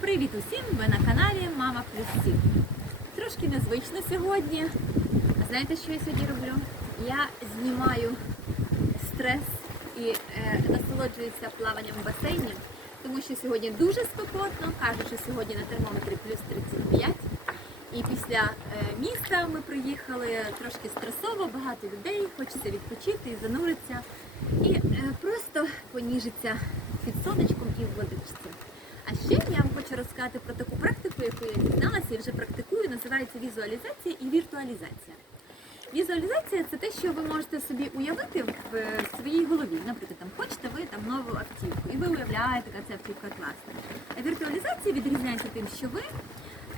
Привіт усім! Ви на каналі Мама Плюс Сім. Трошки незвично сьогодні. Знаєте, що я сьогодні роблю? Я знімаю стрес і е, насолоджуюся плаванням в басейні, тому що сьогодні дуже спекотно, кажуть, що сьогодні на термометрі плюс 35. І після е, міста ми приїхали трошки стресово, багато людей, хочеться відпочити і зануритися, і е, просто поніжитися під сонечком і в водичці. А ще я вам хочу розказати про таку практику, яку я дізналася і вже практикую, називається візуалізація і віртуалізація. Візуалізація це те, що ви можете собі уявити в е, своїй голові. Наприклад, там хочете ви там нову автівку, і ви уявляєте, яка ця автівка класна. А віртуалізація відрізняється тим, що ви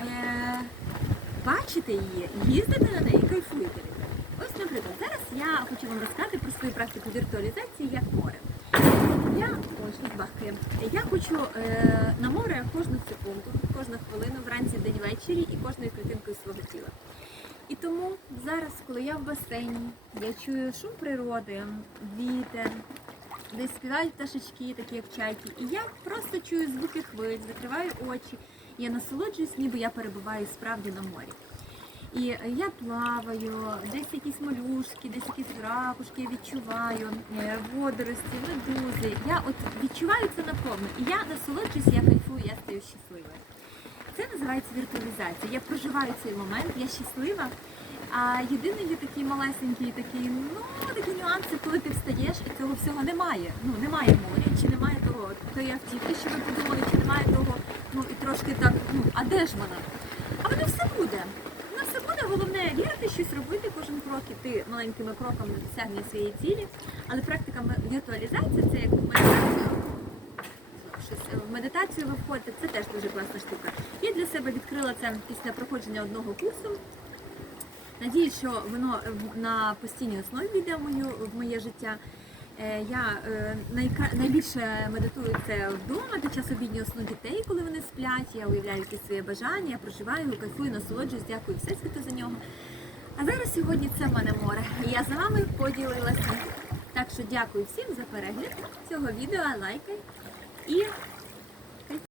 е, бачите її, їздите на неї кайфуєте. Ось, наприклад, зараз я хочу вам розказати про свою практику віртуалізації як море. Ой, щось. Я хочу е, на море кожну секунду, кожну хвилину, вранці, день, ввечері і кожною клітинкою свого тіла. І тому зараз, коли я в басейні, я чую шум природи, вітер, десь співають пташечки, такі як чайки, і я просто чую звуки хвиль, закриваю очі, я насолоджуюсь, ніби я перебуваю справді на морі. І я плаваю, десь якісь молюшки, десь якісь ракушки я відчуваю, е, водорості, медузи. Я от відчуваю це наповну. І я насолоджуюсь, я кайфую, я стаю щасливою. Це називається віртуалізація. Я проживаю цей момент, я щаслива. А єдиний є такий малесенький, такий, ну такі нюанси, коли ти встаєш, і цього всього немає. Ну немає моря, чи немає того тої автівки, що ви подумали, чи немає того, ну і трошки так, ну а де ж вона? А воно все буде. Головне вірити, щось робити кожен крок, іти маленькими кроками до досягнення своєї цілі. Але практика віртуалізації це як. Е, в медитацію ви входите, це теж дуже класна штука. Я для себе відкрила це після проходження одного курсу. Надіюсь, що воно на постійній основі мою в моє життя. Е, Я е, найбільше медитую це вдома під час обіднього сну дітей, коли вони сплять. Я уявляю якісь свої бажання, я проживаю, кайфую, насолоджуюсь, дякую Всесвіту за нього. А зараз сьогодні це в мене море. І Я з вами поділилася. Так що дякую всім за перегляд цього відео, лайкай і